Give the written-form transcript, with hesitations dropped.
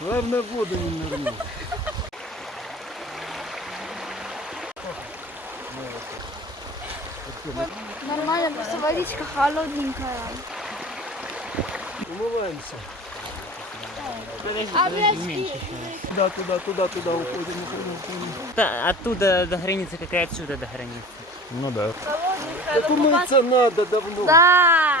Главное, в воду не нырнуть. Нормально, просто водичка холодненькая. Умываемся. А пляжки? Туда уходим. Оттуда до границы, как и отсюда до границы. Ну да. Холодненькая. Так умыться надо давно. Да.